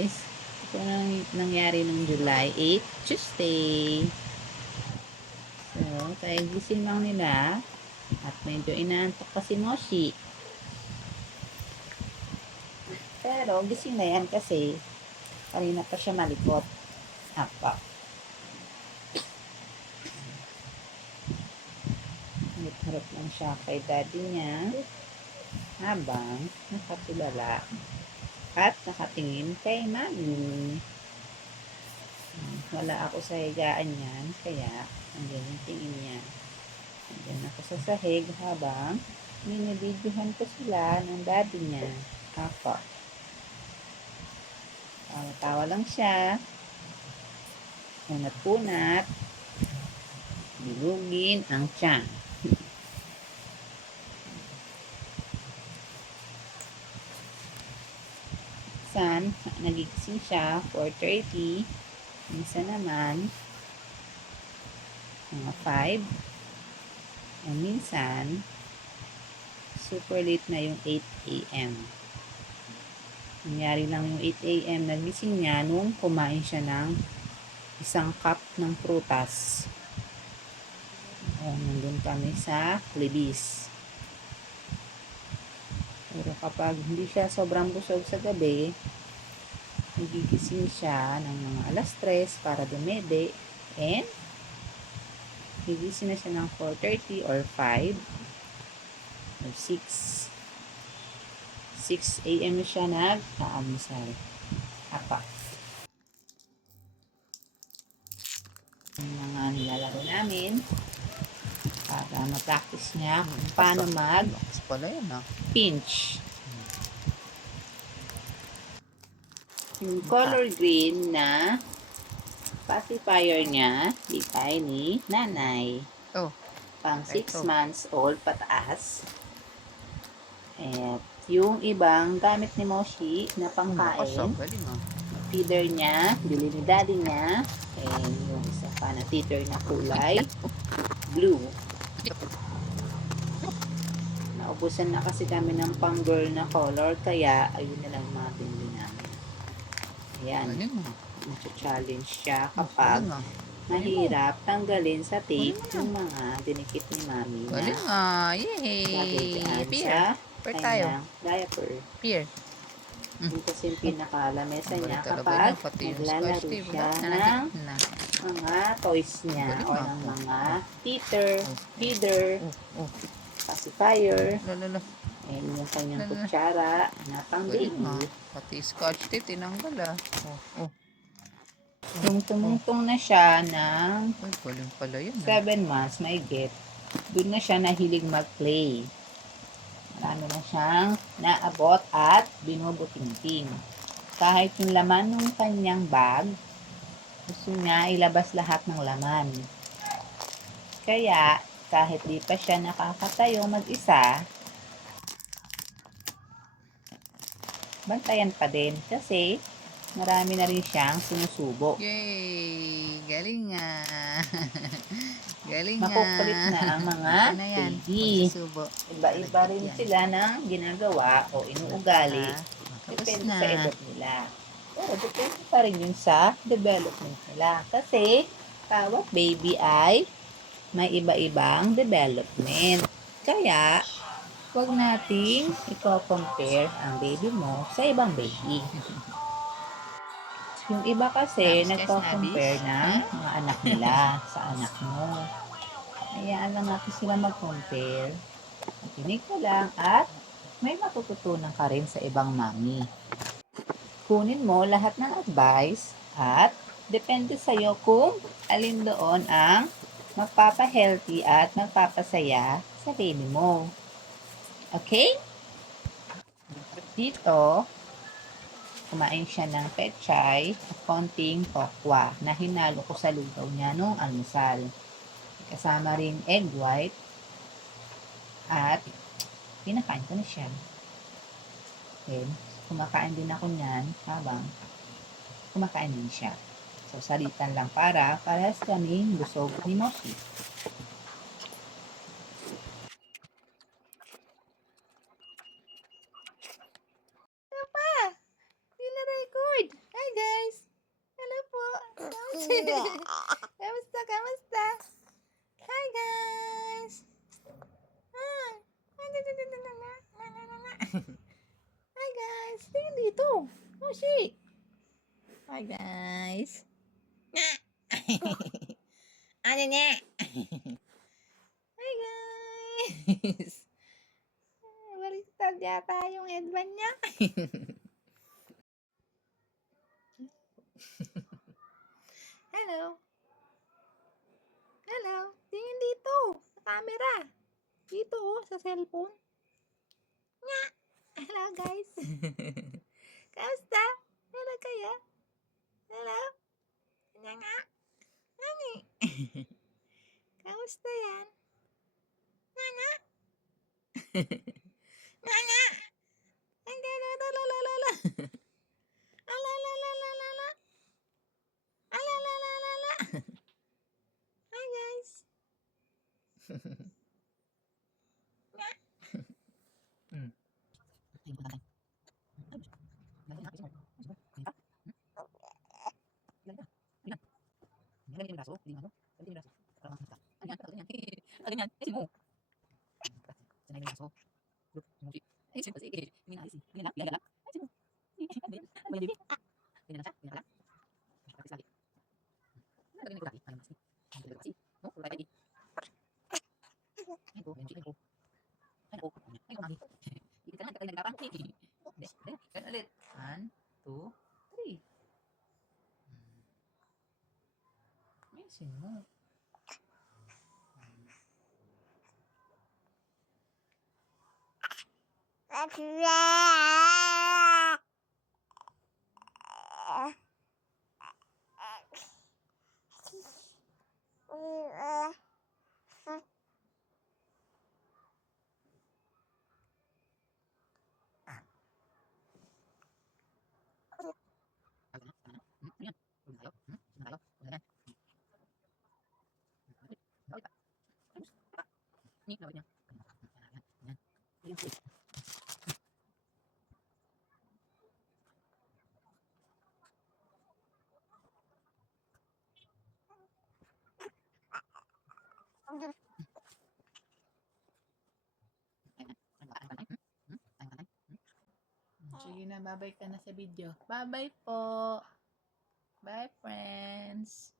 guys, ito na nangyari nung July 8, Tuesday. So, tayo gising lang nila at medyo inaantok pa si Moshi. Pero gising na yan kasi kanina pa siya malikot. Apa. Harap lang siya kay daddy niya habang nakatulala at nakatingin kay mami. Wala ako sa higaan niyan, kaya andyan yung tingin niya. Andyan ako sa sahig habang minibidyohan ko sila ng daddy niya. Ako. Tawa lang siya. Unat-unat. Bilugin ang tiyan. Minsan, nagigising siya 4:30. Minsan naman, mga 5. And minsan, super late na yung 8 a.m. Nangyari lang yung 8 a.m. nagising niya nung kumain siya ng isang cup ng prutas. Nandun kami sa Libis. Pero kapag hindi siya sobrang busog sa gabi, nagigising siya ng mga alas 3 para dumede, and nagigising na siya ng 4:30 or 5 or 6 a.m. na siya nag-aalmusal. Apa. Yung mga nilalaro namin para ma-practice niya kung paano mag-pinch. Yung color green na pacifier niya, bigay ni nanay. Pang 6 months old pataas. At yung ibang gamit ni Moshi na pangkain, feeder niya, bili ni daddy niya, and yung isa pa na feeder na kulay blue. Naubusan na kasi kami ng pang girl na color, kaya ayun na lang mga binili namin. Ayan, challenge siya kapag mahirap tanggalin sa tape yung mga dinikit ni mami na lagay dyan sa kanyang diaper. Yung kasi yung pinakalamesa niya kapag naglalaro siya ng mga toys niya o ng mga feeder, pacifier, and yung kanyang kutsara na pang baby. Pati scotch tape tinanggal Yung tumungtong na siya ng galing pala yun 7 months, may get, doon na siya nahilig mag-play. Marami na siyang naabot at binubutingting. Kahit yung laman ng kanyang bag, gusto niya ilabas lahat ng laman. Kaya, kahit di pa siya nakakatayo mag-isa, bantayan pa din kasi marami na rin siyang sinusubo. Yay! Galing nga! Galing nga! Makukulit na ang mga baby. Iba-iba rin sila ng ginagawa o inuugali. Depende sa edad nila. Pero depende pa rin yun sa development nila. Kasi, bawat baby ay may iba-ibang development. Kaya, huwag nating i-compare ang baby mo sa ibang baby. Yung iba kasi, nagko-compare ng mga anak nila sa anak mo. Hayaan lang natin sila mag-compare. Makinig ka lang at may matututunan ka rin sa ibang mami. Kunin mo lahat ng advice at depende sa'yo kung alin doon ang magpapa-healthy at magpapasaya sa baby mo. Okay? Dito, kumain siya ng pechay at konting tokwa na hinalo ko sa lugaw niya nung almusal. Kasama rin egg white at pinakain ko na siya. Then, kumakain din ako niyan habang kumakain din siya. So, salitan lang para parehas kaming busog ni Moshi. Ano pa? Hindi na record. guys! Hello po! Kamusta? Kamusta? Hi guys! Ah! Hi guys! Tingin dito! Oh shit! Hi guys! Ano niya? Hi guys! Baliktad yata yung headband niya. Hello. Hello. Tingin dito. Sa camera. Dito oh, sa cellphone. Nga. Hello guys. Kamusta? Hello kaya? Hello? Nga nga. Nani? Kamusta yan? Nga nga. Nga nga. Alalalala. Alalalala. Alalalala. Hi guys. Hmm. Ulit. 1, 2, 3. Ayusin mo. Sige na, bye-bye ka na sa video. Bye-bye po. Bye, friends.